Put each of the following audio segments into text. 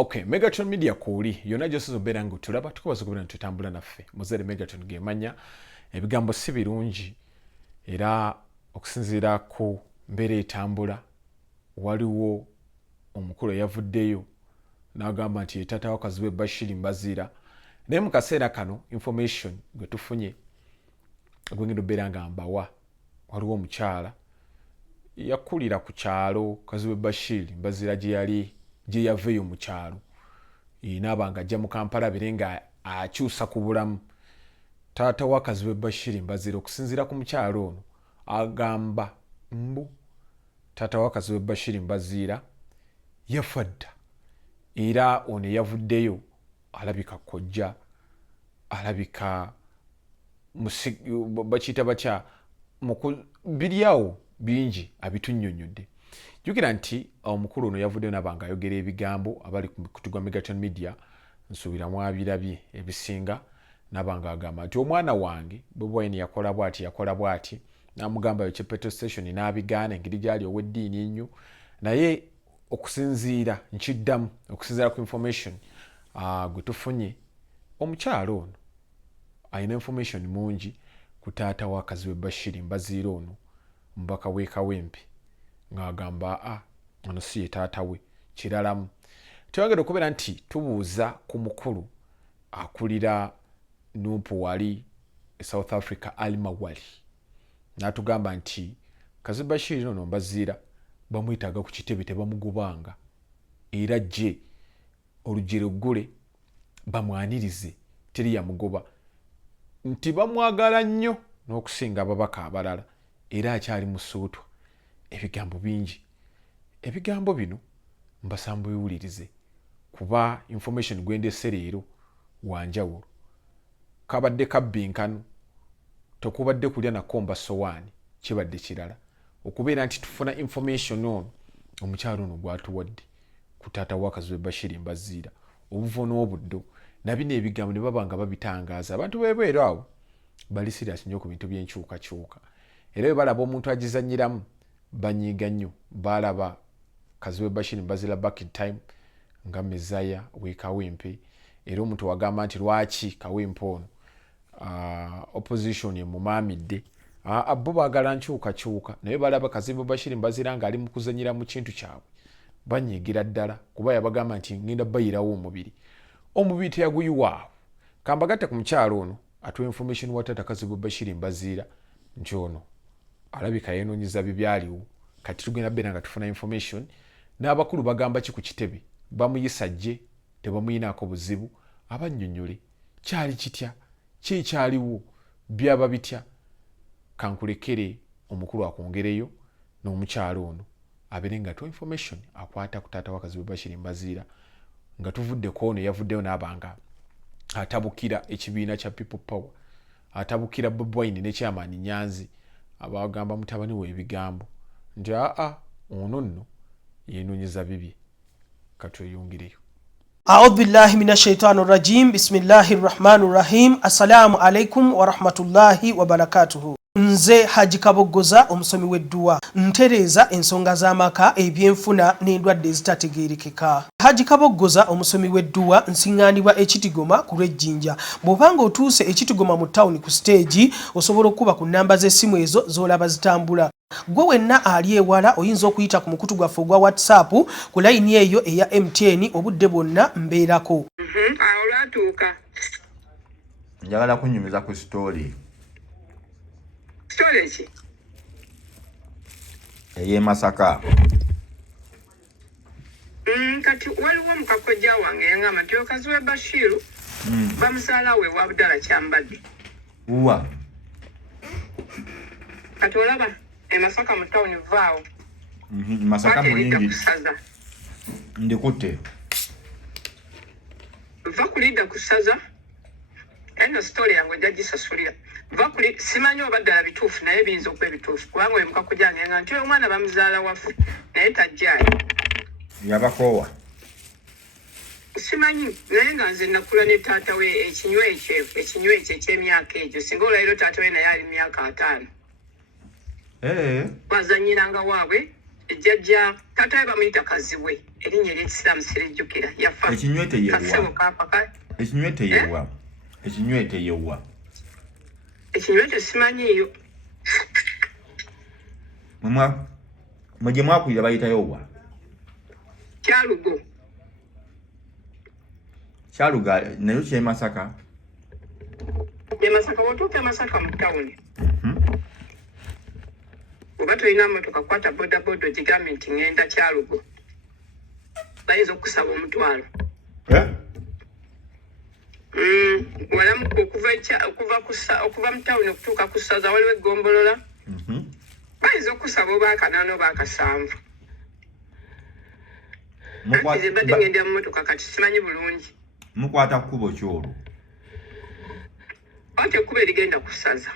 Okay, Megaton Media kuli yona gyose zobeera ng'otulaba tukubaza okubeera ntutambula naffe muzeere Megaton gemanya ebigambo si birungi era okusinziira ku mbeera etambula waliwo omukulu eyavuddeyo n'agamba nti taata wa Kazibe Bashir Mbazira naye mu kaseera kano information gwe tufunye gwengenda obeera nga mbawa waliwo omukyala yakulira ku kyalo Kazibe Bashir Mbazira gye yaveeyo mu kyalo n'abanga ajja mu Kampala bere nga akyusa ku bulamu taata wa Kazibe Bashir Mbazira okusinziira ku mukyalo ono agamba mbu taata wa Kazibe Bashir Mbazira yafa dda era ono yavuddeyo alabika kojja alabika bakiyita batya biryawo bingi abitunnyonnyodde. Jjukira nti omukulu ono yavuddeyo n'abanga ayogera ebigambo abali ku kutugwa Megaton Media nsuubira mwabirabye ebisinga n'abanga agamba nti omwana wange Bobi Wine yakola bw'ati n'amugamba yo petrol station n'abigaana engeri gyali ow'eddiini ennyo naye okusinziira nkiddamu okusinziira ku information gwe tufunye omukyalo ono ayina information mungi ku taata wa Kazibe Bashir Mbazira ono mubaka w'e Kawempe ng'agamba ono si ye taata we kiralamu. Twagenda okubeera nti tubuuza ku mukulu akulira Nuupu wali South Africa Alma Wali n'atugamba nti Kazibe Bashir ono Mbazira bamwetaaga ku kitebe tebamugubanga era gye olugero ggule bamwanirize teri yamugoba nti bamwagala nnyo n'okusinga ababaka abalala era akyali musuutwa. Ebigambo bingi ebigambo bino mbasamba biwulirize kuba information gwendese leero wanjawulo kabadde kabbinkano tokubadde kulya nakomba sowaani kibadde kirala okubeera nti tufuna information ono omukyalo ono gwatuwadde ku taata wa Kazibe Bashir Mbazira obuvo n'obuddo nabino ebigambo ne baba nga babitangaaza abantu bebweru awo bali serious nnyo ku bintu by'enkyukakyuka era bwe balaba omuntu agizanyiramu banyiiga nnyo balaba Kazibe Bashir Mbazira back in time nga Mezaya w'e Kawempe era omuntu wagamba nti lwaki Kawempe ono opposition emumaamidde bo baagala nkyukakyuka naye balaba Kazibe Bashir Mbazira ng'ali mu kuzanyira mu kintu kyabwe banyiigira ddala kuba yabagamba nti ngenda bayirawo omubiri teyaguyiwaawo. Kambagatte ku mukyalo ono atuwa information wa taata Kazibe Bashir Mbazira nti ono alabika yeenoonyeza bibyaliwo kati tugenda beera nga tufuna information n'abakulu bagamba ki ku kitebe bamuyisa gye tebamuyinaako buzibu abannyonnyole kyali kitya kikyaliwo byaba bitya. Kankulekere omukulu akwongereyo n'omukyalo ono abeere nga tuwa information akwata ku taata wa Kazibe Bashir Mbazira nga tuvuddeko ono yavuddeyo n'abanga atabukira ekibiina kya People Power atabukira Bobi Wine ne Chairman Nyanzi abagamba mutabani we ebigambo nti ono nno yeenoonyeza bibye katweyongereyo. أعوذ بالله من الشيطان الرجيم بسم الله الرحمن الرحيم السلام عليكم ورحمة الله وبركاته. Nze Haji Kabogoza omusomi w'edduwa ntereeza ensonga z'amaka ebyenfuna n'endwadde ezitategeerekeka. Haji Kabogoza omusomi w'edduwa nsiŋŋaanibwa Ekitigoma ku Lwejjinja. Bw'obanga otuuse Ekitigoma mu ttawuni ku siteegi osobola okuba ku nnamba z'essimu ezo z'olaba zitambula. Gwe wenna ali ewala oyinza okuyita ku mukutu gwaffe ogwa WhatsApp ku layini eyo eya MTN obudde bwonna mbeerako. Olwatuuka njagala kunnyumiza ku story ki ey'e Masaka. Kati waliwo mukakojja wange yangamba nti Kazibe Bashir bamusaala we wa Abdallah Kyambadde Uwa kati olaba e Masaka mu ttawuni vaawo Masaka mulindi ndikutte va kulidda ku ssaza eno story yange ojja gisasulira va kuli simanyi oba ddala bituufu naye biyinza okuba ebituufu kubanga oyo mukakojja wange yangamba nti omwana bamuzaala waffe naye tajjaayo yabakoowa simanyi naye nga nze nakula ne taata we ekinywa ekyo eky'emyaka egyo singa olwaliro taata we naye ali myaka 5 bazanyiranga waabwe ejjajja taata we bamuyita kaziwe erinnya ery'ekisiraamu sirijjukira yafa Ekinywete yewa. kasebo kaapaka Ekinywete yewa. Ekinywete yewa. ekinywete simanyiiyo Mwe mwakulira bayitayo wa. Kyalugo Kyaluga nayo kye Masaka. Masaka wotuuka Masaka mu tawuni oba tolina mmotoka kwata bodaboda ogigambe nti ŋŋenda Kyalugo bayinza okusaba omutwalo walamuka okuva mu tawuni okutuuka ku ssaza waliwo eggombolola bayinza okusaba oba akanaana oba akasanvu nze mbadde ŋŋendera mu mmotoka kati simanyi bulungi mukwata kkubo kyolwo ate ekkuba erigenda ku ssaza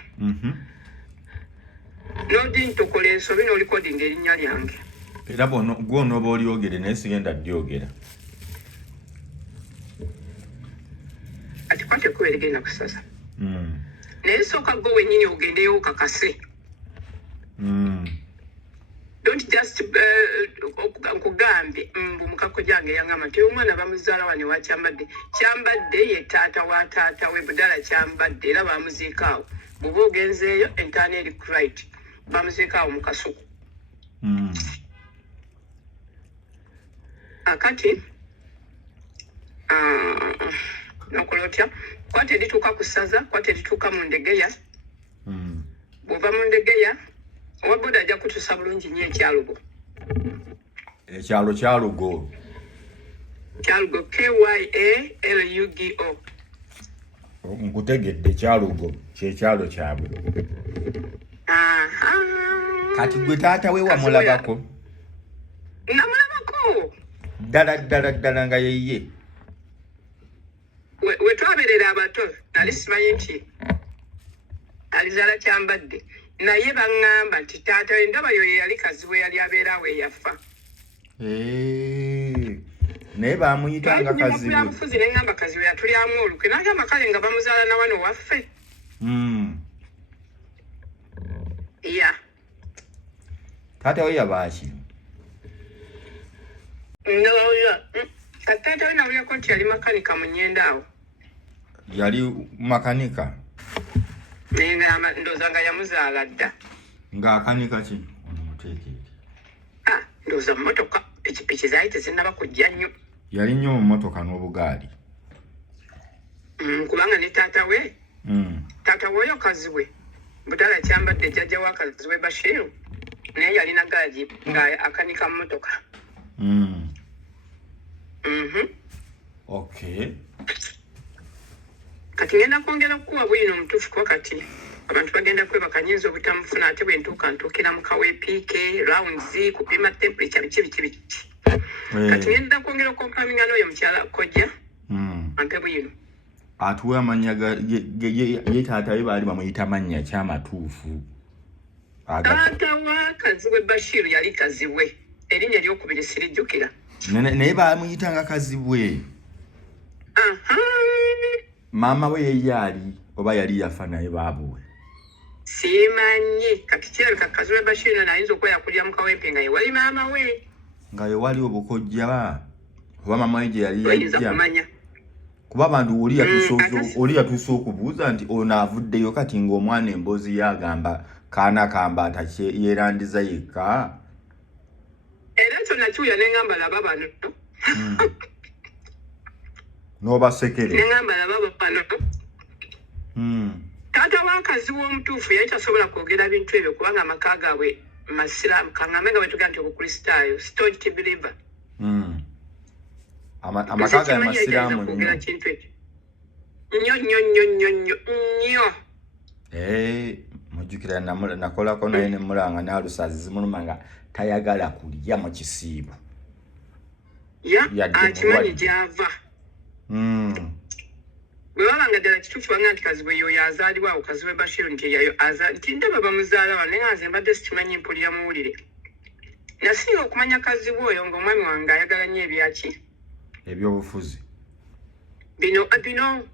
n'odi ntokola ensobi n'olikodinga erinnya lyange era gw'onooba olyogere naye sigenda dyogera ati kwate ekkuba erigenda ku ssaza naye sooka gwe wennyini ogendeyo okakase don't just nkugambye mbu mukako gyange yangamba nti omwana bamuzaala wane wa kyambadde ye taata wa taata we budala kyambadde era bamuziika awo bw'oba ogenzeeyo entaana eri right bamuziika awo mu kasuku akati nokola otya kwate erituuka ku ssaza kwate erituuka mu ndegeya bw'ova mu ndegeya owa boda ajja kutuusa bulungi nnyo ekyalugo ekyalo Kyalugo Kyalugo KYALUGO nkutegedde Kyalugo kyekyalo kyabwe kati gwe taata we wamulabako namulabako ddala nga yeye we twaberera abato nali simanyi nti alizaala kyambadde naye baŋŋamba nti taata we ndaba yo yeyali kaziwe yali abeerawo eyafa naye bamuyitanga kaziwe bufuzi neŋŋamba kaziwe yatulyamu olukwe nagamba kale nga bamuzaala na wano waffe ya taata we yabaaki kati taata we nawulyako nti yali makanika mu nnyenda awo yali makanika ndowooza nga yamuzaala dda ng'akanika ki ndowooza mmotoka pikipiki zaali tezinnaba kujja nnyo yali nnyo mu mmotoka n'obugaali kubanga ne taata we taata weoyo kaziwe budala kyambadde jjajja wa kaziwe Bashiru naye yalina gaagi nga akanika mmotoka okay kati ngenda kwongera okukuwa bwino omutuufu kuba kati abantu bagenda kwebaka nyinza obutamufuna ate bwe ntuukira mu kaweepiike rounds kupima temperature biki kati ngenda kwongera okompaminga n'oyo mukyala kojja ampe bwino atuwe amanya ye taata we baali bamuyita mannya kyamatuufu taata wa kaziwe Bashiru yali kaziwe erinnya eryokubiri sirijjukira naye bamuyitanga kaziwe maama we yeye ali oba yali yafa naye baabuwe simanyi kati kirabika kaziwe Bashiru nayinza okuba yakulira mu kaweempe nga ye wali maama we nga ye wali obukojja oba maama we gye yali yajja kumanya kuba abantu oli yatuusa okubuuza nti ono avuddeyo kati ng'omwana emboozi yagamba kaana kambata yeerandiza yekka era ekyo nakiwulira neŋŋamba laba bano n'obasekere neŋŋamba laba bano taata w'akazi w'omutuufu yali tasobola kwogera bintu ebyo kubanga amaka gaabwe masiraamu kaŋŋambe nga bwe tugaa nti obukristaayo staunch believer amaka gaabwe masiraamu nnyo mujjukira nakolako naye nemulanga n'alusazi zimuluma nga tayagala kulya mu kisiibo akimanyi gy'ava bwe babanga ddala kituufu banga nti kaziwe yoyo azaalibwa awo kaziwe Bashiru nti yayo nti ndaba bamuzaala wano naye nga nze mbadde sikimanyi mpulira muwulire nasinga okumanya kaziwe oyo ng'omwami wange ayagala nnyo ebyaki ebyobufuzi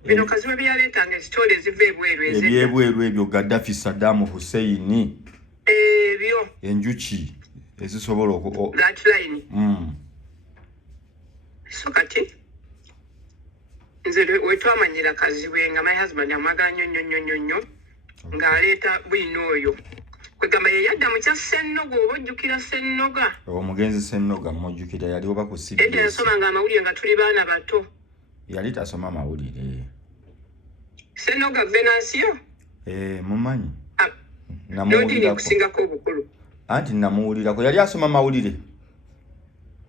bino kaziwe byaleetanga esitole eziva ebweru ebyebweru ebyo Gaddafi Saddam Hussein ebyo enjuki ezisobola oku that line so kati nze wetwamanyira kaziwe nga my husband amwagala nnyo ng'aleeta bwino oyo kwegamba ye yadda mu kya Ssennoga oba ojjukira Ssennoga omugenzi Ssennoga mujjukira yali oba ku CBS edda yasomanga amawulire nga tuli baana bato yali tasoma mawulire Ssennoga Venancio mumanyi namuwulira kusingako obukulu anti namuwulirako yali asoma mawulire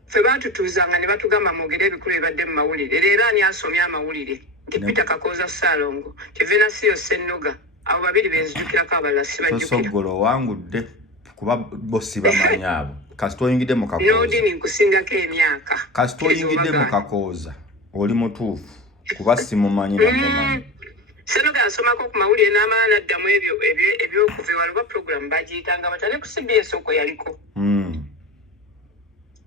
ffe baatutuuzanga ne batugamba mwogere ebikulu ebadde mu mawulire leero ani asomye amawulire nti Peter Kakoza Ssaalongo ti Venancio Ssennoga abo babiri benzijukirako abalala sibajjukira tosogolo owangudde kuba bossi bamanyi abo kasita oyingidde mu Kakoza n'odini nkusingako emyaka kasita oyingidde mu Kakoza oli mutuufu kuba simumanyi namumanyi Ssennoga yasomako ku mawulire n'amala n'addamu ebyokuva ewala oba puroguramu bagiyitanga batya ne ku CBS okwo yaliko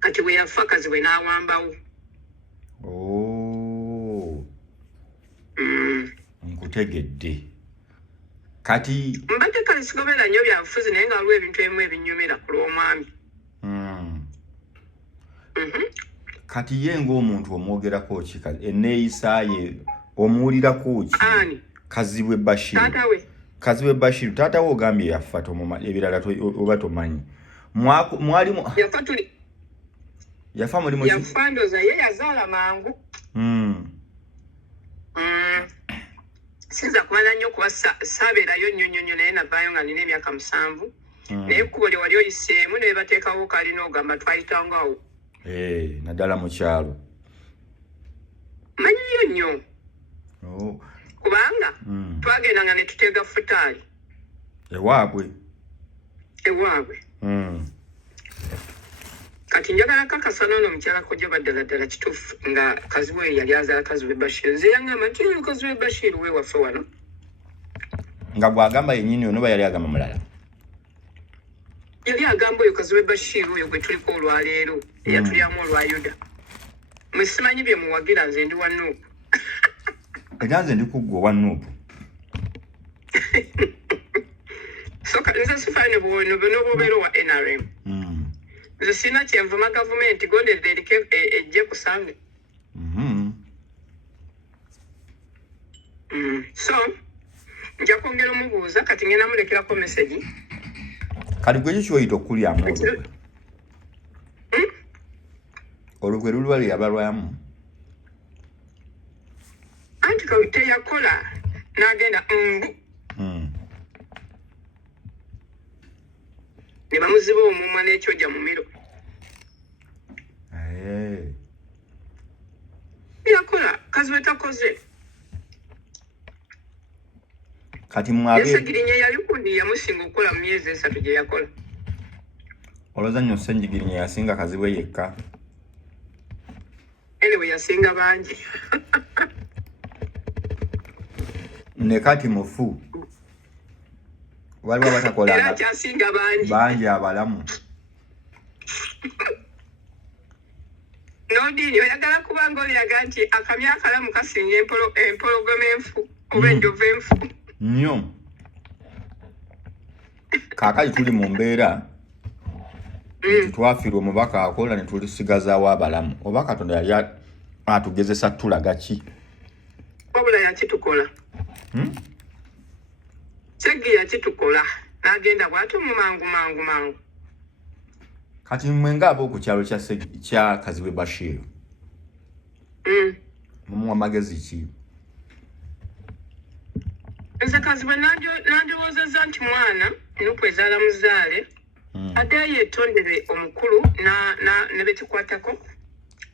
kati bwe yafa kaziwe n'awambawo nkutegedde kati mbadde kale sigobera nnyo byanfuzi naye nga waliwo ebintu ebimu ebinyumira ku lw'omwami kati ye ng'omuntu omwogerako ki enneeyisaaye omuwulirako ki Kaziwe Bashir Kaziwe Bashir taata we ogambye yafa ebirala oba tomanyi mwalimu yafa mulimu yafa ndoza ye yazaala mangu sinza kumanya nnyo kuba saabeerayo nnyo naye navaayo nga nina emyaka 7 naye ekkubo lye wali oyiseemu ne bateekawo kalina ogamba twayitangawo naddala mu kyalo manyiyo nnyo kubanga twagendanga ne tuteega futaali ewaabwe kati njagala kakasa noono omukyala kojja baddala kituufu nga Kaziwe yali azaala Kaziwe Bashir nze yangamba nti oyo Kaziwe Bashir we waffe wano nga bw'agamba yennyini onoba yali agamba mulala yali agamba oyo Kaziwe Bashir oyo gwe tuliko olwaleero eyatulyamu olwa Yuda mwe simanyi bye muwagira nze ndi wa Nuupu era nze ndi kuggwa owa Nuupu soka nze sifaani n'obubeera owa NRM nze sirina kyenvuma gavumenti gondedde eriko ejje kusange so nja kwongera omubuuza kati ngenda mulekirako mesegi kati gwe kikyoyita okulyamu olugwe olugwe lulwali yabalwamu anti kawite yakola n'agenda ne bamuziba omumwa n'ekyojja mu miro yakola Kaziwe takoze kati Ssenjigirinya yali kundi yamusinga okukola mu myezi 3 gye yakola olowooza nnyo Ssenjigirinya yasinga Kaziwe yekka anyway yasinga bangi ne kati mufu waliwo abatakolanga era kyasinga bangi abalamu n'odini oyagala kuba ng'olyaga nti akamyu akalamu kasinga empologoma enfu oba enjovu enfu nnyo kaakali tuli mu mbeera twafiirwa omubaka akola ne tulisigazaawo abalamu oba Katonda yali atugezesa tulaga ki wabula yakitukola Seggi yakitukola n'agenda bw'atyo mu mangu kati mmwe ng'abo ku kyalo kya Kaziwe Bashir mumuwa magezi ki nze Kaziwe nandiwoozezza nti mwana Nuupu ezaala muzaale addeyo yeetondere omukulu ne bekikwatako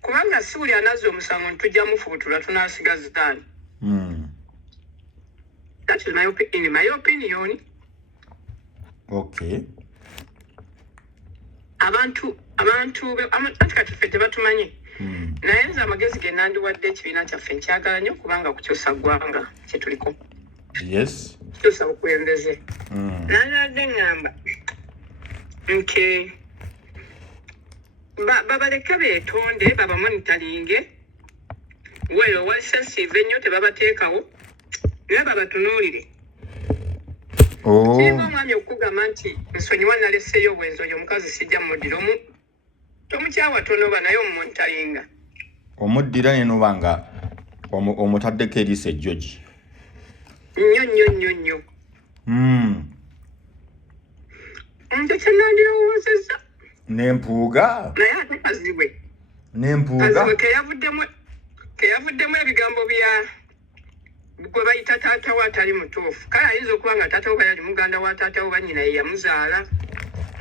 kubanga si buli anazza omusango ntujja mufubutula tunaasigazaani that is my opinion okay abantu kati ffe tebatumanyi naye nze amagezi ge nandiwadde ekibiina kyaffe nkyagala nnyo kubanga kukyusa ggwanga kyetuliko yes kukyusa bukulembeze nandadde ŋŋamba nti babaleke beetonde babamonitalinge weero wali sensitive ennyo tebabateekawo naye babatunuulire Kiringa omwami okugamba nti nsonyiwa naleseyo obwenzi oyo omukazi sijja muddira tomukyawa tonoba naye omumontalinga omuddira nenoba nga omutaddeko eriisa ejjogi nnyo nze kyenandirowoozezza n'empuuga naye ate kazibwe keyavuddemu ebigambo bya gwe bayita taata we atali mutuufu kale ayinza okuba nga taata we bayali muganda wa taata we banyina ye yamuzaala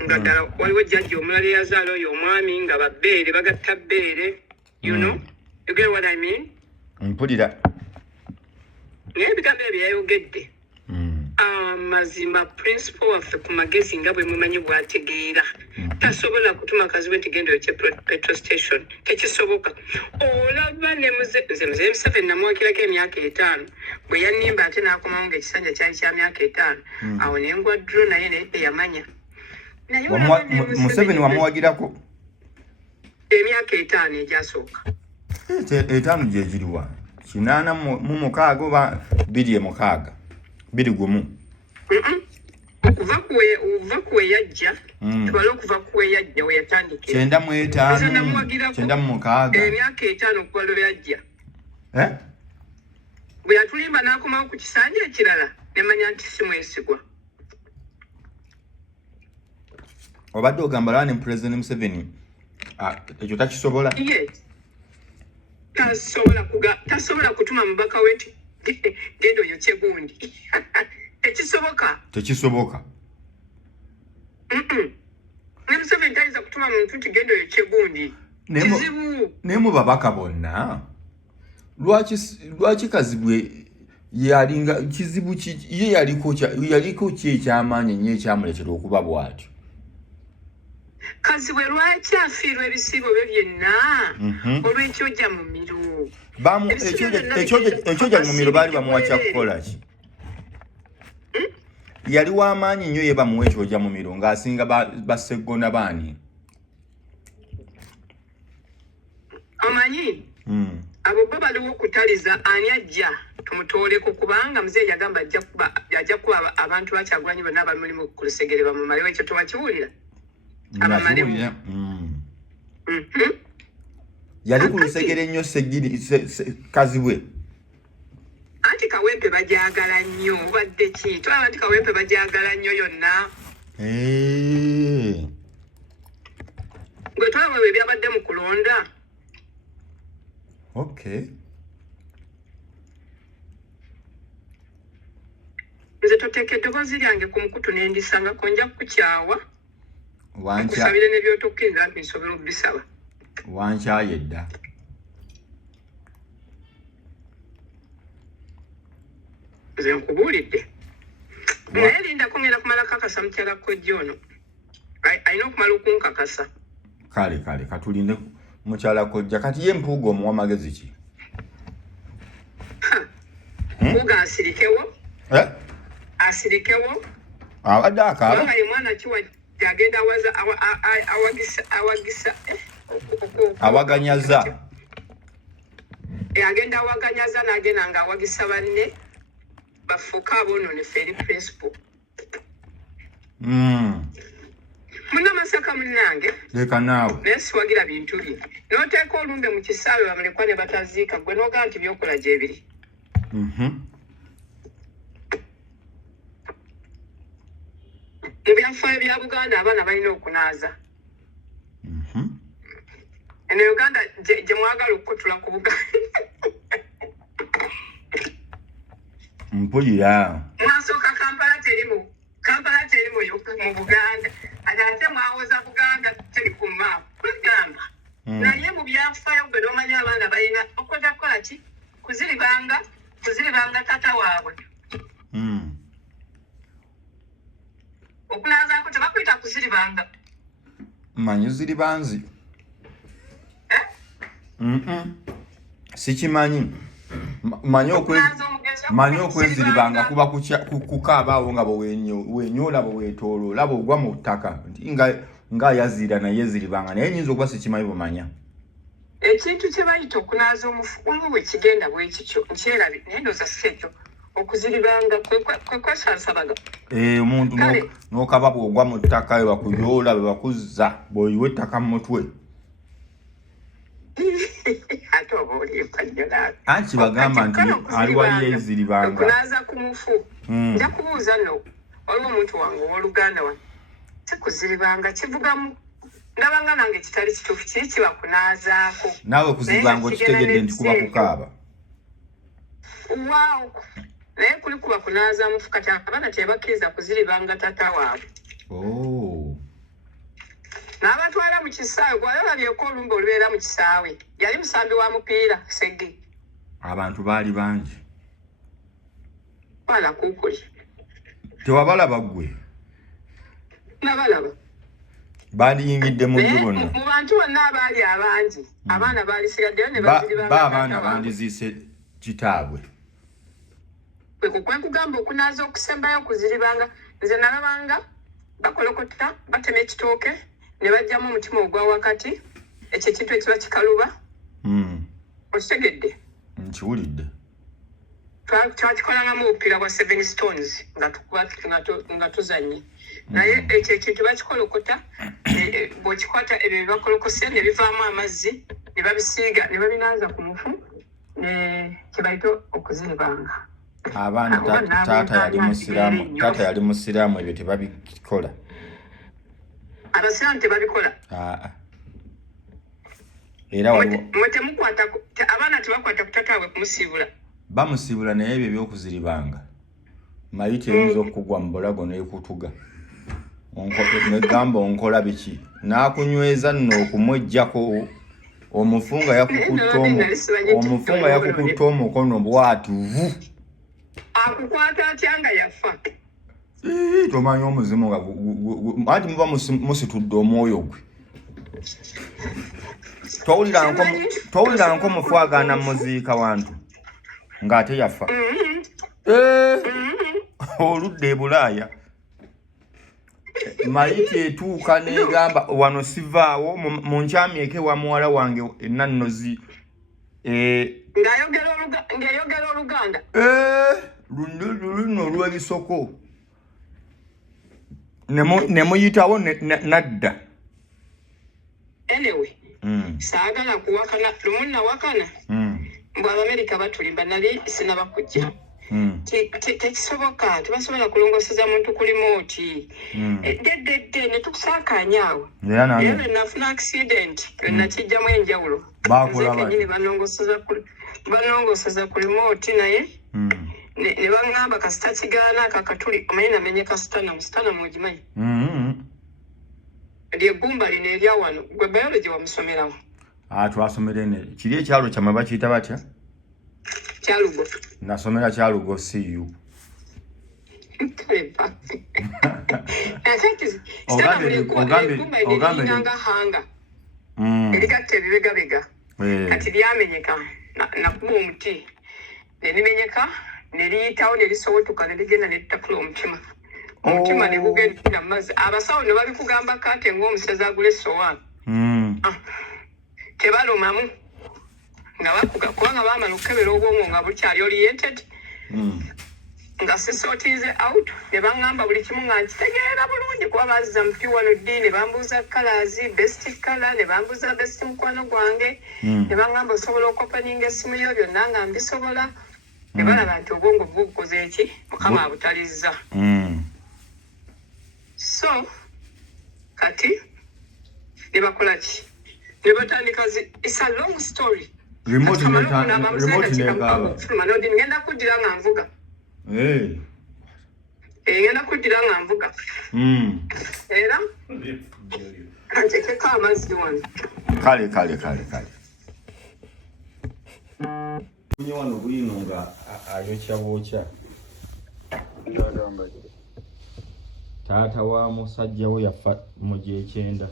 nga ddala waliwo jjajja omulala eyazaala oyo omwami nga babbeere bagatta bbeere you get what I mean mpulira naye ebigambo ebyo yayogedde mazima principal waffe ku magezi nga bwe mumanyi bwategeera tasobola kutuma kazi we nti genda oyokye petrol station tekisoboka olaba ne nze muzeeyi Museveni namuwakirako emyaka 5 bwe yannimba ate n'akomawo ng'ekisanja kyali kya myaka 5 awo ne ngwa dro naye teyamanya naye Museveni wamuwagirako emyaka 5 egyasooka 5 gye giriwa 86 oba 26 21 okuva kuwe yajja tubale okuva kuwe yajja we yatandikira 95 emyaka 5 okuva lwe yajja bwe yatulimba n'akomawo ku kisanja ekirala nemanya nti si mwesigwa obadde ogamba lwa ne President Museveni ekyo takisobola tasobola kutuma mubaka we nti genda oyokye gundi tekisoboka ne Museveni tayinza kutuma muntu nti genda oyokye gundi kizibu naye mu babaka bonna lwaki kazibwe yalinga kizibu ye yaliko ki ekyamaanyi nnyo ekyamulekera okuba bw'atyo kazibwe lwaki afiirwa ebisiibo bye byonna olw'ekyojja mu miro ekyojja mu miro baali bamuwa kyakukola ki yali w'amaanyi nnyo ye bamuwa ekyojja mu miro ng'asinga baseggona baani omanyi abo bo baliwo okutaliza ani ajja tumutooleko kubanga muzeeyi yagamba ajja kuba abantu bakyagwanyi bonna abamulimu ku lusegere bamumalewo ekyo tewakiwulira abamalemu yali ku lusegere nnyo kazibwe anti Kawempe bajagala nnyo obadde ki tulaba nti Kawempe bajagala nnyo yonna gwe tulaba bwe byabadde mu kulonda nze toteeka eddoboozi lyange ku mukutu n'endisanga konja kukyawa kusabire ne byotokkiriza nti nsobola obisaba wankyaye dda nze nkubuulidde naye lindako ngenda kumala kakasa mukyala kkojja ono alina okumala okunkakasa kale katulinde mukyala kkojja kati ye mpuuga omuwa magezi ki mpuuga asirikewo abadde akaaba nga ye mwana kiwa agenda awaganyaza agenda awaganyaza n'agenda nga awagisa banne bafuuka aboonoone feri principal munnamasaka munnange leka naawe naye siwagira bintu bye n'oteeka olumbe mu kisaawe bamulekwa ne bataziika gwe n'ogaa nti byokola gyebiri mu byafaayo bya Buganda abaana balina okunaaza eno Uganda gye mwagala okukutula ku Buganda mpulira mwasooka Kampala terimu mu Buganda ate mwawoza Buganda teri ku maapu kugamba naye mu byafaayo gwe n'omanya abaana balina okweta kukola ki kuziribanga tata waabwe okunazaako tebakwita kuziribanga manyi ziribanzi sikimanyi manyi okweziribanga kuba kukaabaawo nga bwewenyoola bweweetooloola bwogwa mu ttaka nti nga yaziira naye eziribanga naye nyinza okuba sikimanyi bumanya ekintu kye bayita okunaaza omufu waliwo bwe kigenda bwe kikyo nkyerabye naye ndooza si ekyo okuziribanga kwe kwasasabaga omuntu n'okaba bw'ogwa mu ttaka bakuyoola bakuzza bw'oyiwa ettaka mu mutwe ate oba oliika nnyo naawe anti bagamba nti aliwayo eziribanga okunaaza ku mufu nja kubuuza nno waliwo omuntu wange ow'oluganda wange kikuziribanga kivugamu ndabanga nange kitali kituufu kiri kibakunaazaako naawe kuziribanga okitegedde nti kuba kukaaba waawo naye kuli kuba kunaaza mufu kati abaana tebakkiriza kuziribanga tata waabwe n'abatwala mu kisaawe gwalalabyeko olumbe olubeera mu kisaawe yali musambi wa mupiira Sege abantu baali bangi wala kuukuli tewabalaba ggwe nabalaba bandiyingidde mu nju bonna mu bantu bonna abaali abangi abaana baalisigaddeyo ne baziribanga abaana bandiziise kitaabwe kwekugamba okunaaza okusembayo okuziribanga nze nalabanga bakolokota batema ekitooke ne bajjamu omutima ogwa wakati ekyo ekintu ekiba kikaluba okitegedde nkiwulidde twakikolangamu obupiira bwa 7 stones nga tuzanye naye ekyo ekintu bakikolokota bw'okikwata ebyo byebakolokose ne bivaamu amazzi ne babisiiga ne babinaaza ku mufu kibayita okuziribanga abaana taata yali musiraamu ebyo tebabikola abasiraamu tebabikola era mwe temukwata abaana tebakwata ku tataabwe kumusiibula bamusiibula naye ebyo ebyokuziribanga mayi teyinza okugwa mu bulago n'ekutuga negamba onkola biki n'akunyweza nno okumwejjako omufunga yakukutta omukono bwatuvu akukwata atya nga yafa tomanyi omuzimu nga anti muba musitudde omwoyo gwe towulira nko mufu agaana muziika wantu ng'ate yafa oludde e Bulaaya mayiti etuuka negamba wano sivaawo mu nkyami eke wa muwala wange enannozi ng'ayogera Oluganda luno olw'ebisoko ne muyitawo nadda anyway saagala kuwakana lumu nawakana mbw Abamerika batulimba nali sinaba kujja tekisoboka tebasobola kulongoseza muntu ku limooti ddedde ne tukusaakaanya awo naye lwe nafuna accident lwe nakijjamu enjawulo nzekenyini banongoseza ku limooti naye ne baŋŋamba kasita kigaana akakatuli omanyi namenye kasitana musitana mugimanyi lyeggumba lino erya wano gwe biology wamusomerawo twasomera kiri ekyalo kyamwe bakiyita batya Kyalugo nasomera Kyalugo CU ogambenganga hanga erigatta ebibegabega kati lyamenyeka nakuba omuti nelimenyeka neliyitawo nelisowotuka neligenda nelitakula omutima negugenda mumazzi abasawo ne babikugamba kate ng'omusezi agula essowaani tebalumamu nga bakuga kubanga baamala okukebera obwongo nga bukyali oriented nga sisotiize out ne baŋŋamba buli kimu nga nkitegeera bulungi kuba bazza mupi wano ddi ne bambuuza kalazi best kala ne bambuuza best mukwano gwange ne baŋŋamba osobola okopaninga essimu yo byonna nga mbisobola ne balaba nti obwongo bubukoze eki mukama abutalizza so kati ne bakola ki ne batandika it's a long story remote ngenda kuddira nga nvuga ngenda kuddira nga nvuga era ntekeko amazzi wano kale kunye wano bwino nga ayokya bwokya taata wa musajja we yafa mu Gyekyenda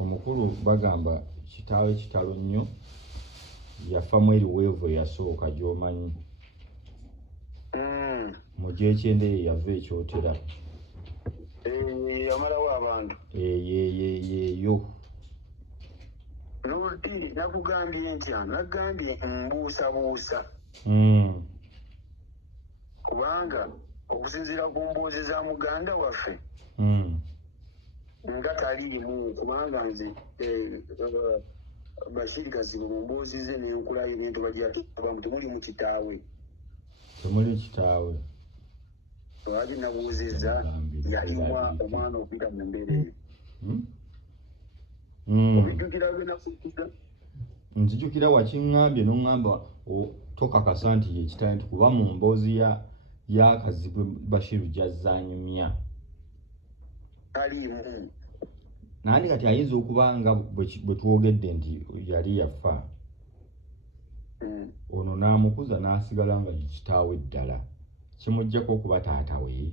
omukulu bagamba kitaawe kitalo nnyo yafa mweri weevu yasooka gy'omanyi mu Gyekyenda eyo yava ekyotera yamalawo abantu yeyo Nolti nakugambye ntya nagambye mbuusabuusa kubanga okusinziira ku mboozi za muganda waffe nga taliimu kubanga nze Bashir Kazibu mu mboozi ze n'enkulayo n'entoba gy'atubamu temuli mu kitaawe. Temuli kitaawe. Lwaki nabuuzizza yalimwa omwana okuyita mu mbeera eyo. Obijjukira gwe nakukuza? Nzijukira wakiŋŋambye n'oŋŋamba tokakasa nti ye kitaawe nti kuba mu mboozi ya Kazibu Bashir gy'azzaanyumya. Taliimu. Nani kati ayinza okuba nga bwe twogedde nti yali yafa. Ono n'amukuza n'asigala nga kitaawe ddala. Kimuggyako okuba taata we.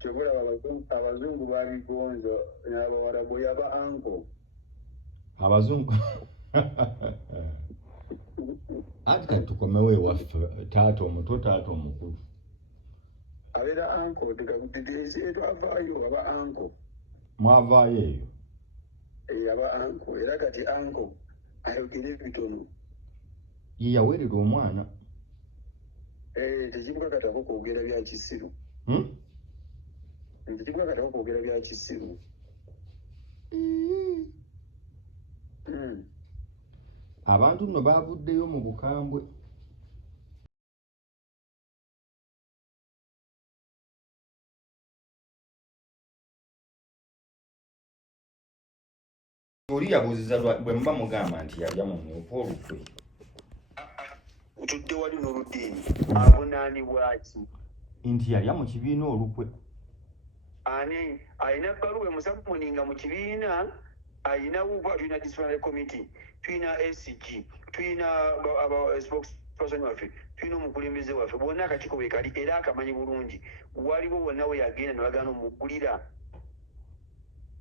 Kyobola abazungu babigonza n'abawarabu yaba anko. Abazungu ati kati tukomewo ewaffe taata omuto taata omukulu. Abera anko tekakutiteese twavaayo aba anko. Mwavaayo eyo? Aba anko era kati anko ayogera ebitono. Ye yaweerera omwana. Tekimukakatako kwogera bya kisiru. Tekimukakatako kwogera bya kisiru. Abantu nno baavuddeyo mu bukambwe. Oli yabuuziza bwe muba mugamba nti yalya mu mmyufu olukwe. Utudde wali n'oluddiini avunaanibwa ki? Nti yalya mu kibiina olukwe. Ani alina ebbaluwa emusamuninga mu kibiina, alina wuuba tulina disciplinary committee, tulina SG, tulina spokesperson waffe, tulina omukulembeze waffe, bonna akakiiko bwe kali era akamanyi bulungi. Waliwo wonna we yagenda ne bagaana omuggulira.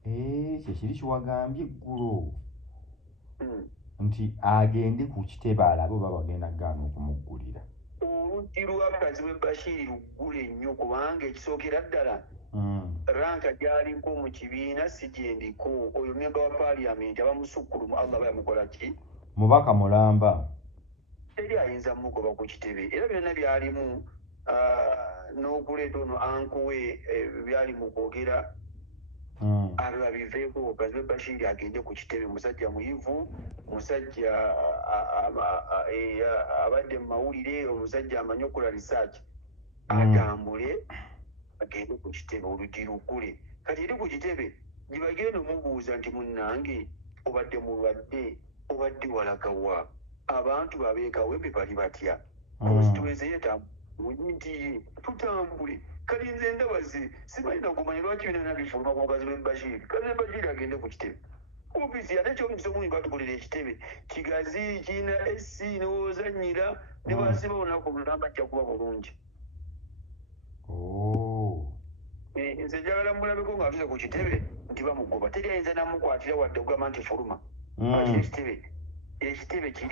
Kye kiri kiwagambye eggulo nti agende ku kitebe alabe oba bagenda gaana okumuggulira. Oluggi lwa Kazibu Bashir luggule nnyo kubanga ekisookera ddala ranka gy'aliko mu kibiina si gyendiko. Oyo memba wa paaliyamenti abamusukkulumu Allah bayamukola ki? Mubaka mulamba. Teri ayinza mugoba ku kitebe era byonna byalimu n'okuleeta ono ankuwe byali mu kwogera abiveeko. Kazibu Bashir agende ku kitebe, musajja muyivu, musajja abadde mu mawulire, omusajja amanyi okukola research, atambule agende ku kitebe oluggi luggule. Kati eri ku kitebe gibagenda omubuuza nti munnange obadde mulwadde, obadde walagawa, abantu babeekawembe bali batya, konstituensi yetambule nti tutambule. Kati nze ndabaze simanyi nakumanya lwaki bina nabifuluma ku Kazibu Bashir. Kazibu Bashir agende ku kitebe. Obisi ate kyomukisa omungi batukolera ekitebe kigazi kiina SC n'ozannyira ne basiba olunaku olulamba ajja kuba bulungi. Nze njagala mulabeko ng'atuuse ku kitebe nti bamugoba. Teri ayinza namukwatira wadde okugamba nti fuluma. Ekitebe kiri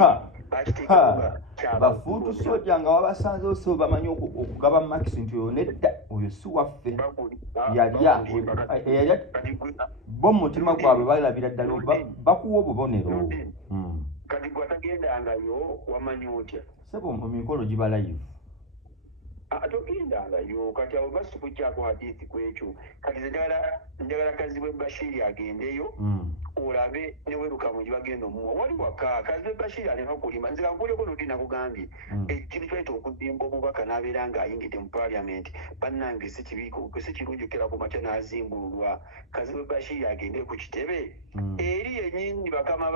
bakiteeka bafuutu soja nga wabasanzewo so bamanyi okugaba makisi nti oyo nedda oyo si waffe yalya bo mu mutima gwabwe balabira ddala bakuwa obubonero. Kati gwe atagendangayo wamanyi otya? Sebo mu mikolo giba live. Togendangayo kati abo basi tukujjako hadithi ku ekyo. Kati njagala Kazibu Bashir agendeyo olabe ne werukamu gye bagenda omuwa. Wali waka Kazibu Bashir alina okulima. Nze kankuuleko noti nakugambye ekintu kyayita okuzimba omubaka n'abeera ng'ayingidde mu paaliyamenti. Bannange si kirungi okera ku makya n'azimbululwa. Kazibu Bashir agende ku kitebe eri yennyini bakama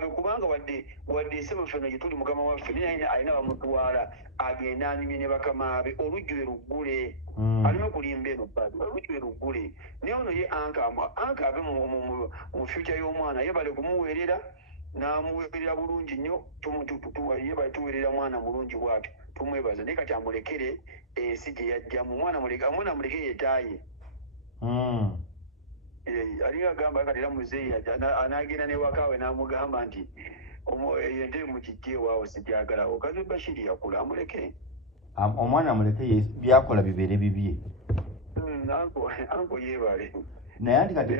be kubanga wadde ssebo ffenno gye tuli mukama waffe alina bamutwala agenda animye ne bakama be. Oluggi lwe luggule. Alina okulimba eno bbabi oluggi lwe luggule. Naye ono ye anka ave mu fyuca y'omwana yebale kumuweerera n'amuweerera bulungi nnyo. Yebale tuweerera mwana mulungi bw'atyo tumwebaza. Naye kati amulekere ensi gye yajjamu. Omwana mulekere yetaaye. Alinga agamba kati era muzeeyi anaagenda n'ewakaawe n'amugamba nti entebe mukijje ewaawo sigyagalawo. Kazibu Bashir yakula amuleke. Omwana muleke byakola bibeere bibye. Anko yeebale. naye anti kati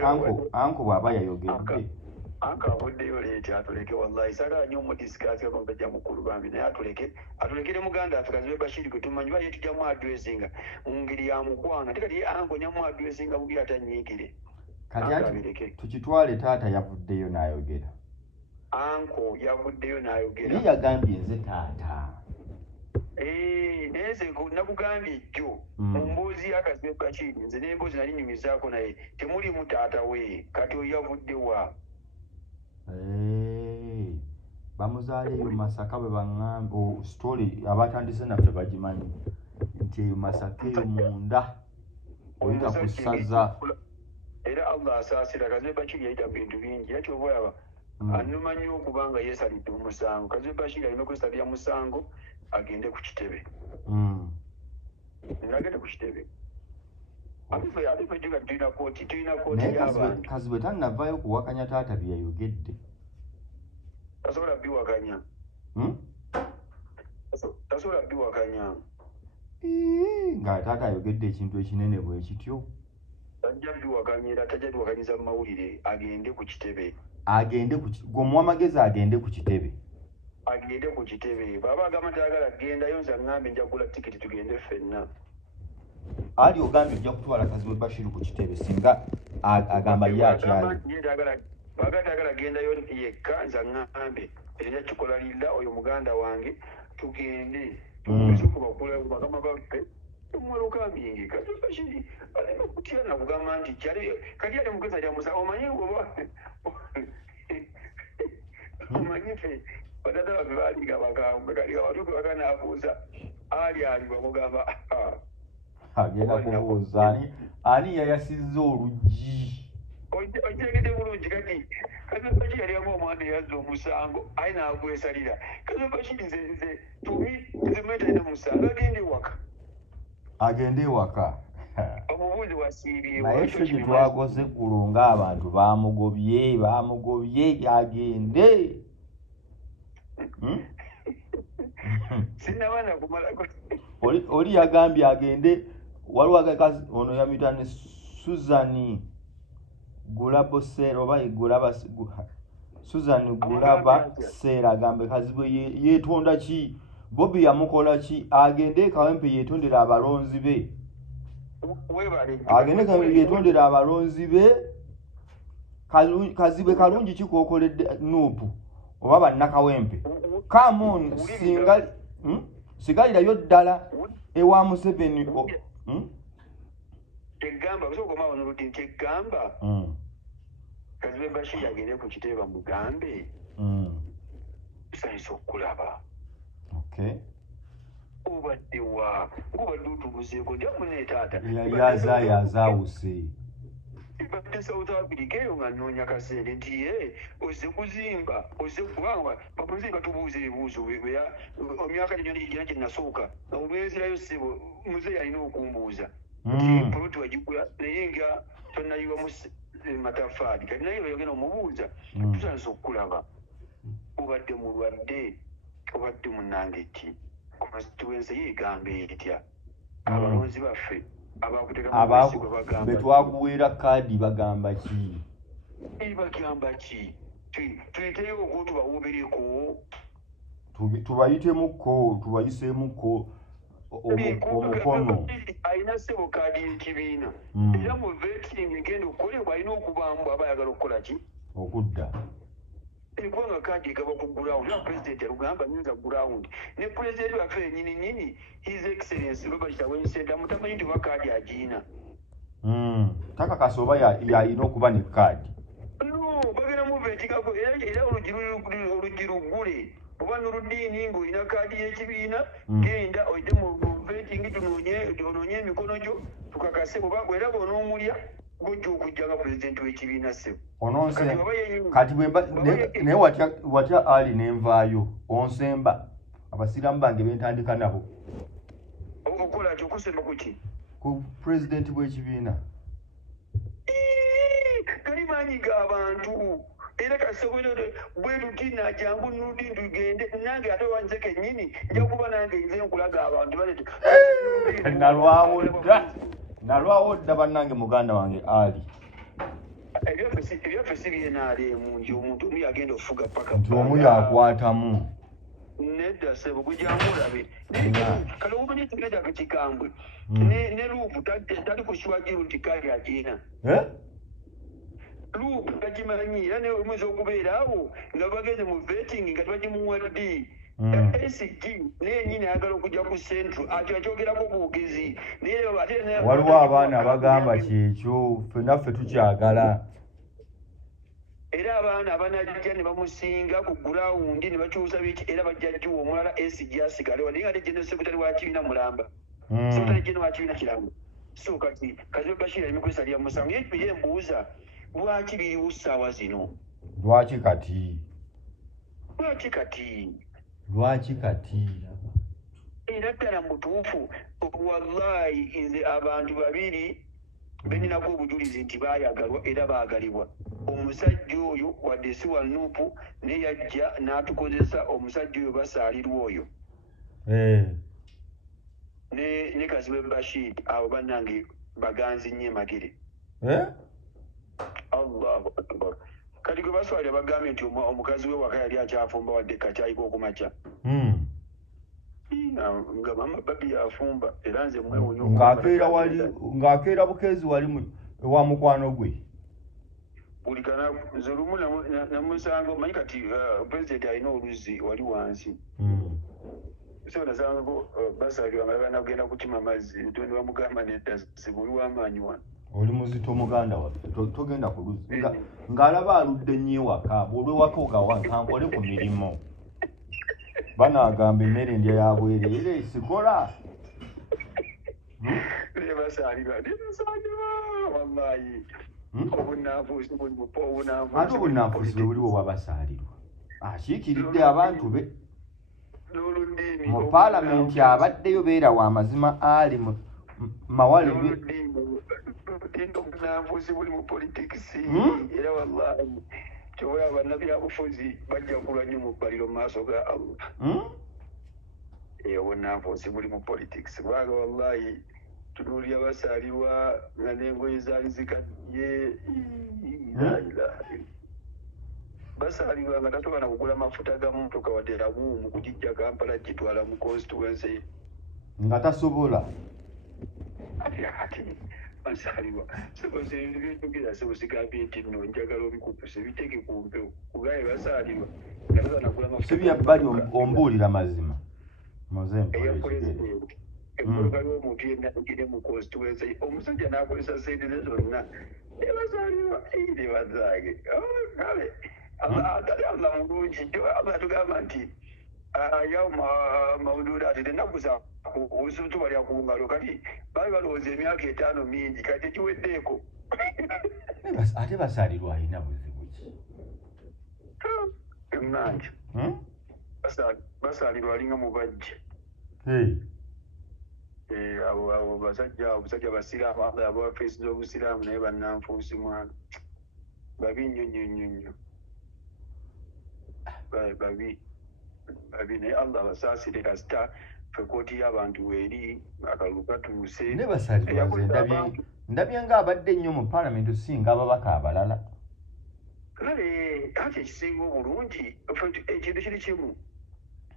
anko bw'aba yayogedde akavuddeyo leeti atuleke wallahi sagala nnyo omudisikaasiyo nompejja mukulu bambi naye atulekere muganda affe Kazibe Bashir gwe tumanyi baye tujjamu adressinga mu ngeri ya mukwano ate kati anko nyamu adressinga bubi atanyiigire kati ati tukitwale taata yavuddeyo n'ayogera anko yavuddeyo n'ayogera ye yagambye nze taata neze nakugambye jjo mu mboozi ya Kazibe Bashir nze n'emboozi nali nyumizaako naye temulimu taata we kati oyo yavuddewa bamuzaala eyo Masaka bwe baŋŋamba story abatandise naffe bagimanyi nti eyo Masaka eyo munda oyita ku ssaza era Allah asaasira Kazibe Bashir yayita bintu bingi era kyova olaba annuma nnyo okuba nga yeesalidde omusango Kazibe Bashir alina okwesalira musango agende ku kitebe agende ku kitebe ate tulina kooti y'abantu Kazibe tannavaayo kuwakanya taata bye yayogedde tasobola biwakanya tasobola biwakanya nga taata ayogedde ekintu ekinene bwe kityo tajja biwakanya era tajja biwakanyiza mu mawulire agende ku kitebe gweomuwa amagezi agende ku kitebe baba agamba tayagala gendayo nze aŋŋambe nja kugula tikiti tugende ffenna ali ogambye ojja kutwala Kazibe Bashir ku kitebe singa agamba ye akyali baga tayagala gendayo yekka nze aŋŋambe era kikola lilla oyo muganda wange tugende tugambagamba baffe tumwerukambingi Kazibe Bashir alina okutya nakugamba nti kati ali mugezi alya musa omanyi omanyi fe batata baffe baaliga bagambe kaliga batuuke bakanaabuuza ali bamugamba agenda kubuuza ani yayasizza oluggi okitegedde bulungi kati Kazibe Bashir yaliamu omwana eyazza omusango aye naagwesalira Kazibe Bashir nze mwetaalina musango agende ewaka omubuuzi wasiibye naye ffe gye twakoze eggulo ng'abantu bamugobye agende sinabana kumalako oli yagambye agende waliwo agakazi ono yamuyita ne Susan Gulabo Seera oba Susan Gulaba Seera agambe Kazibe yeetonda ki Bobi yamukola ki agende e Kawempe yeetondera abalonzi be yeetondera abalonzi be Kazibe kalungi kikokoledde Nuupu oba bannakawempe come on sigalirayo ddala ewa Museveni tegamba kusokoma onuludi tegamba Kazibe Bashir agende ku kitebe bamugambe tusanyusa okulaba obaddewa ngobadde otubuzeeko ndyamunne taata yazaawuse badde South Africa eyo nga nnoonya kasente nti ozze kuzimba ozze kubanga bapolisi batubuuza ebibuuzo emyaka gyonna gye nasooka olwenzirayo ssebo muzeeyi alina okumbuuza nti poloti wagigula naye nga tonnayiwamu matafaali kati naye bayogenda omubuuza tusanyusa okukulaba obadde mulwadde obadde munnange ki constituency yeegamba etya abalonzi baffe betwakuweera kaadi bagamba ki tuyiteyo okwo tubawobereko tubayiseemuko omukono alina ssebo kaadi y'ekibiina era mu vetting egenda okukolebwa alina okubambu aba ayagala okukola ki okudda kubanga kaadi egaba ku ground era pulezidenti alugamba nyinza ground ne pulezidenti waffe enyininyini his excellence Robert Kyagulanyi Ssentamu mutamanyi nti oba kaadi agiina takakasa oba yalina okuba ne kaadi no bagenda muvetingako era oluggi luggule oba n'oludiini ng'olina kaadi y'ekibiina genda oyite mu vetingi tunoonye emikono gyo tukakase oba era bw'onoomulya gojja okujja nga pulezidenti w'ekibiina ssebo ononse kati naye watya ali nenvaayo onsemba abasiraamu bange bentandika nabo okola ki okusemba kuki ku pulezidenti bw'ekibiina kali maanyi g'abantu era kasobolere bwe tutina jangu nudi tugende nange ate wanze kennyini nja kuba nange nze nkulaga abantu nalwawo dda bannange muganda wange ali ebyaffe si byenaaleemu nti omuntu omu yagenda okufuga paka nti omu yakwatamu nedda sebo gujamulabe kale obumanyi ekigeja kekikambwe ne luuvu tali kusiwagiru nti kali agiina luuvu tagimanyi era naye omwezi okubeera awo nga bageze mu vetting nga tebagimuwadde SG naye nyini ayagala okujja ku central ati akyogerako bwogezi waliwo abaana bagamba kyekyo ffenaffe tukyagala era abaana abanajja ne bamusinga ku gurawundi ne bakyusa biki era bajjajjiwa omulala SG asigalewa naye ate general secretary wa kibiina mulamba secretary general wa kibiina kiramba so kati Kazibe Bashir alina kwesalira musango ye mbuuza lwaki biriwo ssaawa zino lwaki kati era ddala mutuufu wallahi nze abantu babiri beninako obujulizi nti baayagalwa era baagalibwa omusajja oyo wadde si wa nuupu naye yajja n'atukozesa omusajja oyo basaalirwa oyo ne Kazibe Bashir abo bannange baganzi nnyo emagere Allahu akbar kati gwe baswalira bagambye nti omukazi we waka yali akyafumba wadde kakyayika okumakya nga mama babi yafumba era nze mwewunyo ng'akeera bukeezi wali ewa mukwano gwe buli kanaku nze lumu namusanga omanyi kati pulezidenti alina oluzzi wali wansi so nasangako basalirwa nga banagenda kukima mazzi ne bamugamba nedda sibuli w'amaanyi wano oli muzito muganda waffe togenda ku luzzi ng'alaba aludde nnyo ewaka olw'ewaka ogawa nkankole ku mirimu banaagamba emmere ndya ya bwereere sikola basalirwa wallahi obunanfuusi ate obunanfuusi bwe buliwo bwabasaalirwa akiikiridde abantu be mu paalamenti abaddeyo beera wa mazima ali mawale obunanfuusi buli mu politikisi era wallahi kyobola bannabyabufuzi bajja kulwa nnyo mu bbaliro mu maaso ga Allah obunanfuusi buli mu politikisi kubanga wallahi tunuulira basaalirwa nga n'engoye zaali zikadye basaalirwa nga tatoba na kugula mafuta ga motoka wadde rabuumu kugijja Kampala gitwala mu constituency nga tasobola ati basaalirwa sebyetugera sebusigambye nti nno njagala obikupuse biteke ku mpewo kugaye basaalirwa nga tatoba na kugula mafuta sibyabbali ombuulira mazima eyapulezidenti emmoloka y'omuntu yenna egire mu constituency omusajja n'akozesa sente ze zonna nebazaalirwa nebazage kale atali Allah mulungi Allah tugamba nti yaw mawududa ati ennaku za obusubutu balya ku ngalo kati baali balowooza emyaka 5 mingi kati tekiweddeeko ate basaalirwa alina buzibu ki emunangi basaalirwa alinga mubajje abo abasajja basiraamu abafeesi z'obusiraamu naye bannanfuusi mwana babi nnyo babi naye Allah basaasire kasita ffe kooti y'abantu weeri akalulu katuuse ne basaalirwa nze ndabye ng'abadde nnyo mu paalamenti osinga ababaka abalala kale ate ekisinga obulungi ekintu kiri kimu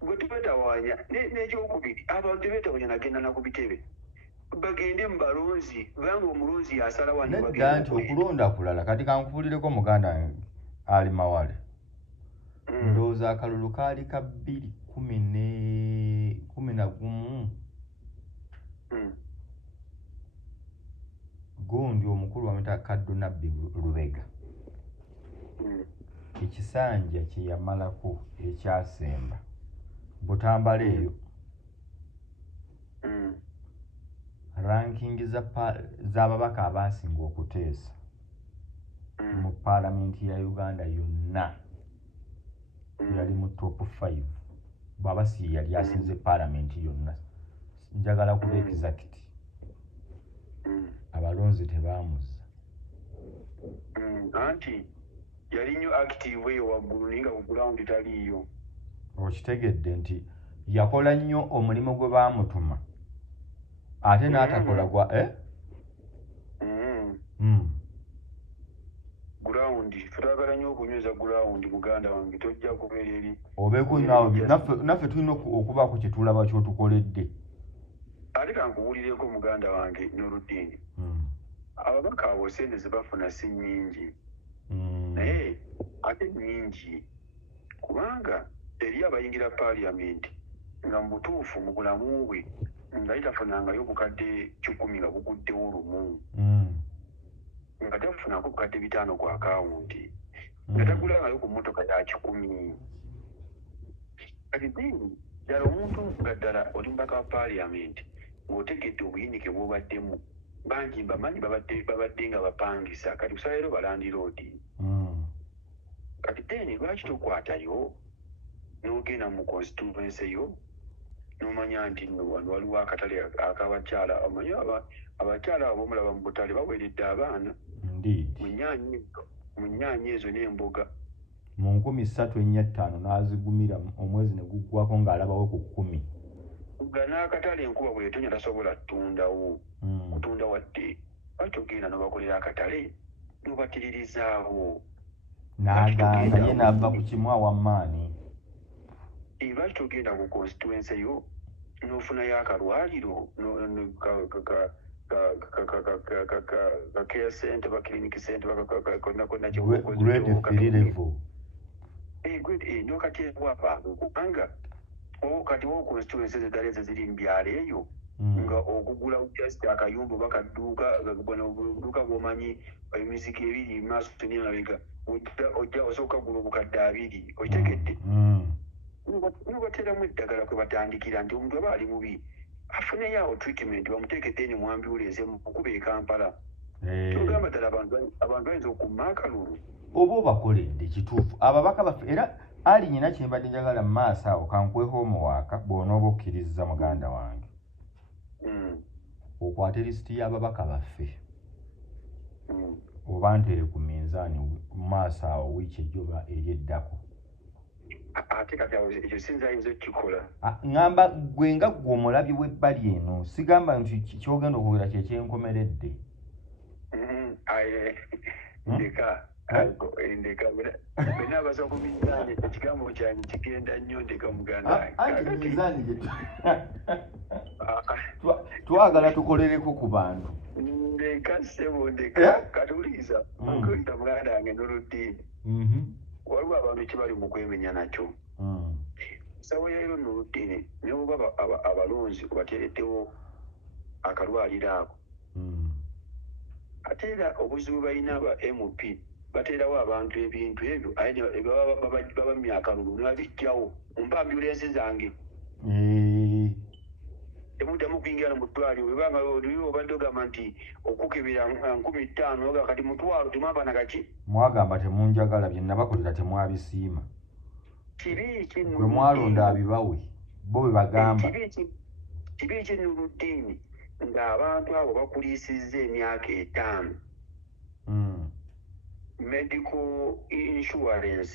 gwe tebetawaanya n'ekyokubiri abantu tebetawaanya nagenda naku bitebe bagende mu balonzi kubanga omulonzi yasala wano nedda nti okulonda kulala kati kankubulireko muganda ali mawale ndowooza akalulu kaali ka 2011 gundi omukulu wameta Kaddo Nabbi Lubega ekisanja kye yamalako ekyasemba Butambala eyo ranking z'ababaka abasinga okuteesa mu paalamenti ya Uganda yonna yali mu top 5 bwaba si yali asinze paalamenti yonna njagala kuba exact abalonzi tebaamuza anti yali nnyo active eyo waggulu naye nga ku ground taliiyo okitegedde nti yakola nnyo omulimu gwe baamutuma ate n'atakola gwa ground twagala nnyo okunyweza ground muganda wange tojja kubeera eri obeeko naawe naffe tulina okubaako kye tulaba ky'otukoledde ate kankubuulireko muganda wange Nuruddin ababaka abo sente ze bafuna si nnyingi naye ate nnyingi kubanga eri abayingira parliament nga mu butuufu mu bulamu bwe nga litafunangayo obukadde 10 nga buguddewo lumu nga tafunako obukadde 5 ku akawunti nga tagulangayo ku mmotoka ya 10 kati then ddala omuntu nga ddala oli mubaka wa parliament ng'otegedde obuyinike bw'obaddemu bangi bamanyi babadde nga bapangisa kati kusala leero balandiroodi kati then lwaki tokwatayo n'ogenda mu constituency yo n'omanya nti nno wano waliwo akatale akabakyala omanyi abakyala abo mulaba mu butale baweredde abaana mu nnyaanya ezo n'emboga mu 3,405 n'azigumira omwezi ne guggwako ng'alabawo ku 10 nga n'akatale enkuba bw'etonya tasobola kutunda wadde lwaki ogenda n'obakolera akatale n'obatiririzaawo n'agamba ye n'ava ku kimu awammaani lwaki togenda ku constituency yo n'ofunayo akalwaliro ka care center ba clinic center konna n'okateebwa abantu kubanga kati wo constituency eziddala ezo ziri mu byalo eyo nga okugula just akayumba oba kadduuka bw'omanyi emizigo ebiri maaso n'emabega ojja osooka kugula obukadde 2 okitegedde n'obateeramu eddagala kwe batandikira nti omuntu aba ali mubi afuneyo awo treatment bamuteekedde eni mu ambulance mukuba e Kampala togamba ddala abantu bayinza okumma akalulu oba obakoledde kituufu ababaka baffe era ali nyina kyembadde njagala mu maaso awo kankweho omuwaaka bw'onooba okkiriza muganda wange okwate lisiti y'ababaka baffe oba ntere ku minzaani mu maaso awo wiiki ejjoba eryeddako ate kati awo ekyo sinza ayinza okukikola ŋŋamba gwe nga gwe omulabi w'ebbali eno sigamba nti kyogenda okwogera kyekyenkomeredde ndeka bena abaza ku minzaani ekigambo kyange kigenda nnyo ndeka muganda twagala tukolereko ku bantu ndeka ssebo ndeka katuliza nkuliza muganda wange Nuruddin waliwo abantu ekibali mu kwemenya nakyo sawo leero Nuruddin ne bwoba abalonzi bateereddewo akalwaliro ako ate era obuzibu balina aba MP bateerawo abantu ebintu ebyo baba mu myaka lulu ne babijjawo mumpa ambulensi zange temuddamu kuyingira mu ddwaliro webanga oliwo obadde ogamba nti okukebera 5,000 oga kati mutwalo temwava na kaki mwagamba temunjagala bye nabakolera temwabisiima kibi gwe mwalonda abibawe bo bwe bagamba kibi eky'Nuruddin ng'abantu abo bakuliisizza emyaka 5 medical insurance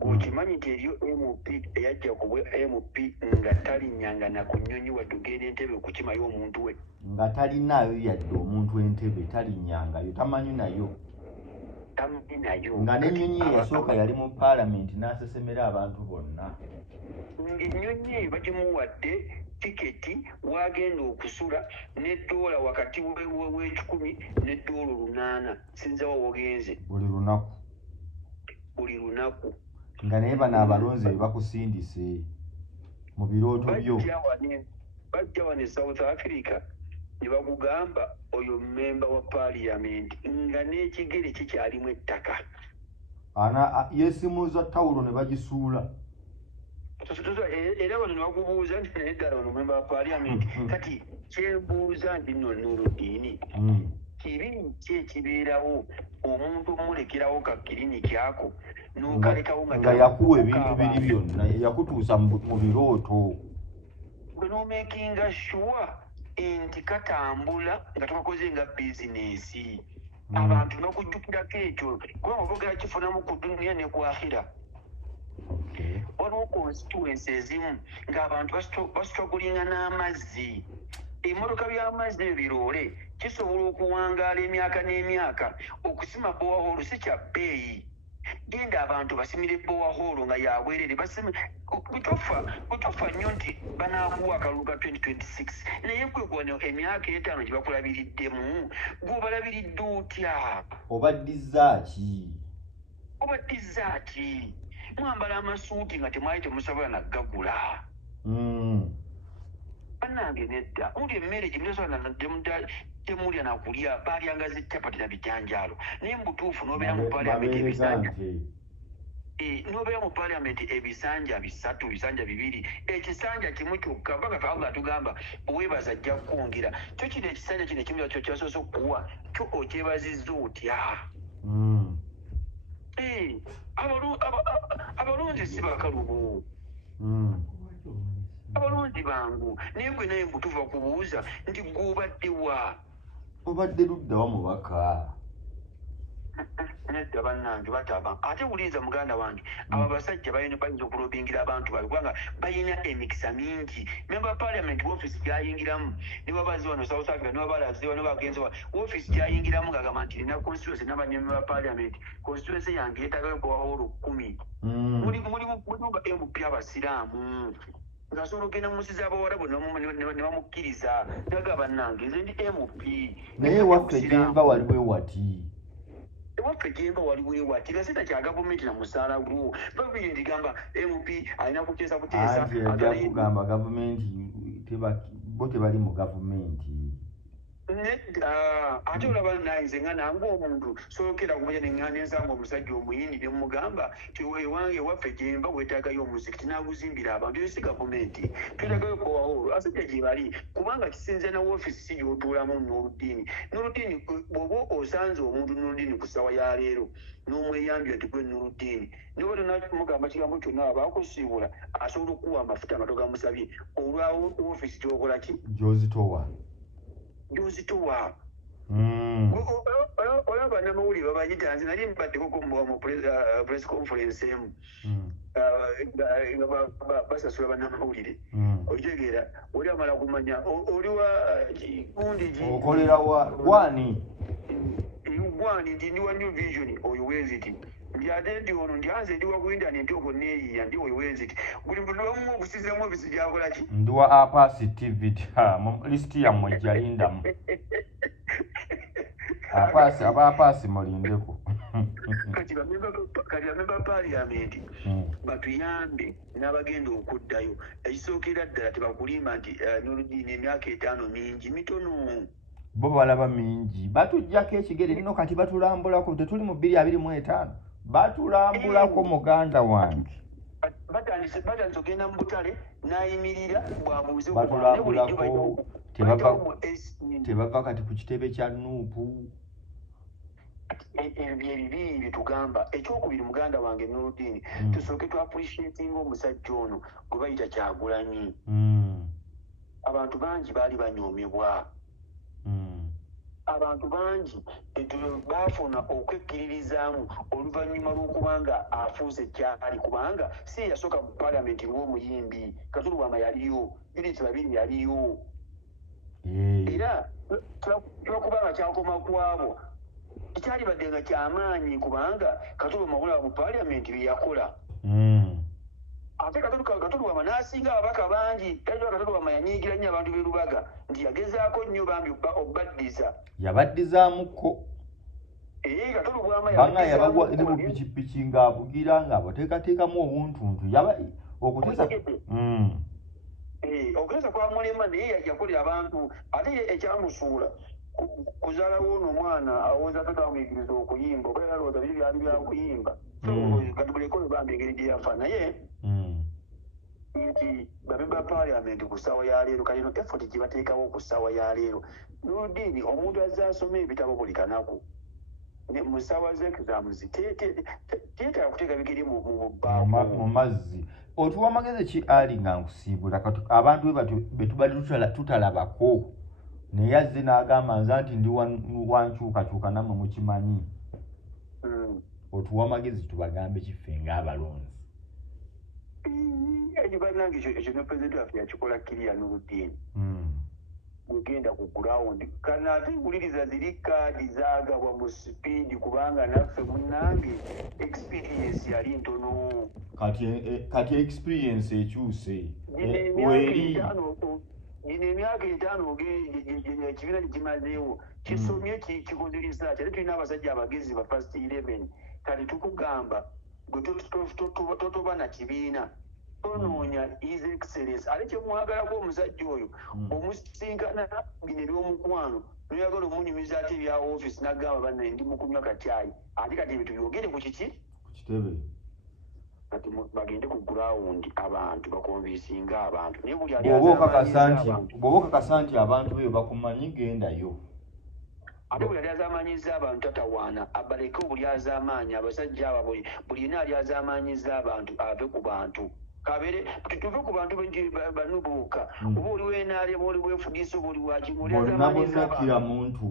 okimanyi nti eriyo MP eyajja ku MP nga talinnyanga na ku nnyonyi wadde ogenda entebe okukimayo omuntu we nga talinaayo yadde omuntu entebe talinyangayo tamanyi nayo nga n'ennyonyi eyasooka yali mu paalamenti n'asesemera abantu bonna ng'ennyonyi eyo bagimuwadde tiketi wagenda okusula n'eddoola wakati w'ekikumi n'eddoola 800 sinza wa wogenze buli lunaku nga naye bano abalonzi be bakusindise mu birooto byo bajja wano e South Africa ne bakugamba oyo memba wa parliament nga n'ekigere kikyalimu ettaka yeesimuza tawulo ne bagisuula era bano ne bakubuuza nti naye ddala ono memba wa parliament kati kyembuuza nti nno Nuruddin kibi ki ekibeerawo omuntu omulekerawo ka kiriniki ako n'okalekawo nga yakuwa ebintu biri byonna yakutuusa mu birooto gwe n'omakinga sure nti katambula nga tukakoze nga bizinesi abantu n'okujjukirako ekyo kubanga obogera kifunamu ku duniya ne ku akhira waliwo constituency ezimu ng'abantu basitwagulinga n'amazzi ebimotoka by'amazzi ebiroole kisobola okuwangaala emyaka n'emyaka. Okusima bowaholo si kya bbeeyi. Genda abantu basimire bowaholo nga yabwerere butofa nnyo nti banaakuwa akalulu ka 2026 naye gwe gwano emyaka 5 gye bakulabiriddemu gw'obalabiridde otya? Obaddiza ki? Mwambala amasuuti nga temwali temusobola naggagula. Bannange nedda muli emmere gye mutasobola temulya nakulya baalyanga ziccapati na bijanjaalo naye mu butuufu n'obeera mu paalamenti ebisanja n'obeera mu paalamenti ebisanja 3 bisanja 2 ekisanja kimu kyokka bagafa nga tugamba oweebaza ajja kwongera kyo kino ekisanja kino ekimu kyo kyasoose okuwa kyo okyebazizza otya? Abalonzi si bakalubo. Abalonzi bangu naye gwe naye mbutuva kubuuza nti gw'obadde wa? Obadde ludda wa mubaka? Nedda bannange bataba ate wuliza muganda wange abo abasajja bayina okulobingira abantu babe kubanga bayina emikisa mingi. Member Parliament office gyayingiramu ne babazi wano South Africa ne babalaze wano bagenze wa office gyayingiramu ngagamba nti nina constituency n'abanyamember Parliament constituency yange yeetagayo bowaholo 10 mulimu MP abasiraamu ngasobola ogenda mu nsi z'abawarabu ne bamukkiriza naga bannange nze ndi MP naye waffe Jemba waliwo wati ewaffe Jemba waliwo ewati nga sita kya gavumenti na musaala gwo babiri ndigamba MP alina kuteesa kugamba gavumenti bo tebali mu gavumenti nedda ate olaba nayinze nga nange omuntu sookera kumanya neŋŋanda ensanga omusajja omuyindi ne mugamba ti ewange ewaffe Jemba weetaagayo omuzikiti n'aguzimbira abantu esi gavumenti twetagayo bowaholo asajja gye bali kubanga kisinze na woofiisi si gy'otuulamu Nuruddin bw'oba osanze omuntu Nuruddin ku ssaawa ya leero n'omweyambya nti gwe Nuruddin noba tonamugamba kigambo kyonna abaakusiibula asobola okukuwa amafuta nga togamusabye olwa woofiisi gy'okola ki gy'ozitowa olaba namawulire babayita nze nali mbaddeko mu press conference emu basasula bannamawulire okitegeera oli amala kumanya oli wa gundi okolera gwani nti ndi wa New Vision oyo wenziti ndi ate ndi ono ndi anze ndi wa ku internet okwo neeyiya ndi oyo wenziti buli muntu lwamu okusizamu obisi gyakola ki ndi wa Apasi TV listi yammwe gyalindamu Apasi mulindeko kati bamemba Parliament batuyambe n'abagenda okuddayo ekisookera ddala tebakulimba nti Nuruddin emyaka 5 mingi mitono bo balaba mingi batujjako ekigere nino kati batulambulako tetuli mu 2025 batulambulako muganda wange batandise ogenda mu butale n'ayimirira bwabuuze batulambulako tebava kati ku kitebe kya Nuupu ebibiri byetugamba ekyokubiri muganda wange Nuruddin tusooke tu appreciating omusajja ono gwe bayita Kyagulanyi abantu bangi baali banyoomebwa abantu bangi baafuna okwekkiririzaamu oluvannyuma lw'okubanga afuuse kyali kubanga si yasooka mu paalamenti ng'omuyimbi Katuluwama yaliyo Judith Babiri yaliyo era kyokubanga kyakoma kwabo ekyali badde nga kyamaanyi kubanga Katuluwama bulaba mu paalamenti bye yakola ate Katuluwama n'asinga ababaka bangi era Katuluwama yanyiigira nnyo abantu b'e Lubaga nti yagezaako nnyo bambi obbaddiza yabaddizaamuko Katuluwama banga yabagwa eri mu pikipiki ng'avugira ng'abateekateekamu obuntuntu okuteesa okuteesa kwa mulema naye yakolera abantu ate ekyamusuula kuzaalawo ono omwana awooza tatamuyigiriza okuyimba oba yalowooza biri byali byakuyimba katubuleko bambi engeri gye yafa naye nti bamemba Parliament ku ssaawa ya leero kalino effort gye bateekawo ku ssaawa ya leero Nuruddin omuntu azze asoma ebitabo buli kanaku mu ssaawa z'exams teetaaga kuteeka bigeri mu mazzi otuwa amagezi ki ali nga nkusiibula abantu be tubali tutalabako naye azze n'agamba nze nti ndi wankyukakyuka nammwe mukimanyi otuwa amagezi tubagambe kiffe ng'abalonzi bannange ekyo ne pulezidenti waffe yakikola kiriya Nuruddin genda ku ground kana ate mpuliriza ziri kaadi zaagabwa mu speed kubanga naffe munnange experience yali ntono kati experience ekyuse gino emyaka 5 ekibiina kimazeewo kisomye kikoze research ate tulina abasajja abagezi ba first 11 kati tukugamba gwe totoba na kibiina tonoonya his excellence ate kyemwagalako omusajja oyo omusinkana bino ebyomukwano noyagala omunyumiza ate ebya office nagamba banne ndi mukunywa katyayi ate kati ebyo tubyogere ku kiki kitebe kati bagende ku ground abantu bakonvinsinga abantu naye buli bw'oba okakasa nti abantu beyo bakumanyi gendayo ate buli ali azamanyiza abantu tatawaana abaleke buli azaamaanyi abasajja abo buli yena ali azamanyiza abantu ave ku bantu kabere tuve ku bantu bano bokka oba oli wenaali oba oli wefugiisa oba oli wakimuli azamanyiza abantu muntu